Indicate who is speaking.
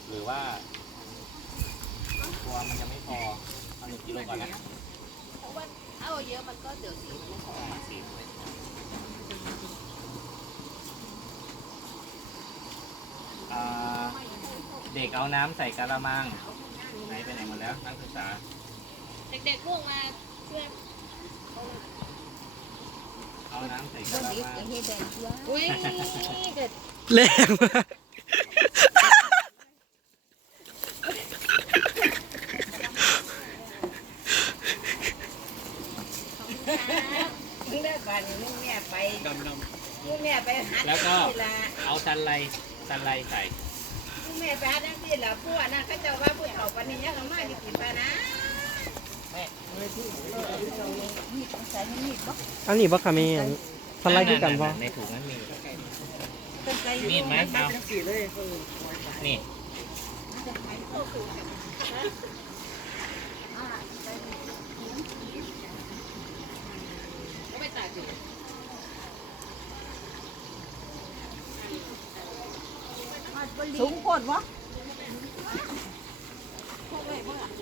Speaker 1: หรือว่าตัวมันจะไม่พอเอา1 กิโลก่อนนะ
Speaker 2: เพราะว่าเอาเยอะมันก็เดี๋ยวสีมันไม่พอ
Speaker 1: สีไม่พอเด็กเอาน้ำใส่กะละมังไหนไปไหนหมดแล้วนักศึกษา
Speaker 2: เด็กๆพวกมาช่วย
Speaker 1: เอาน้ำใส่กะละมัง
Speaker 2: อุ้ยเด็ด
Speaker 3: แรงมาก
Speaker 4: มึงได้ก่อนมึงแม่ไปมึงแม่ไปหัด
Speaker 1: แล้วก็เอาสันไลใส่
Speaker 4: มึงแม่ไปหัดนั่นสิล่ะพวกนั้นเขาเจ้าว่าพวกเขาปานนี้ยังมาอยู่กินไปนะ
Speaker 3: อันนี้บ่ค่ะแม่สไลด์คือกันบ่
Speaker 1: ในถุงนั้นมีดไหมเอานี่
Speaker 2: ไม่ตากอยู่
Speaker 4: สูงโคตรวะ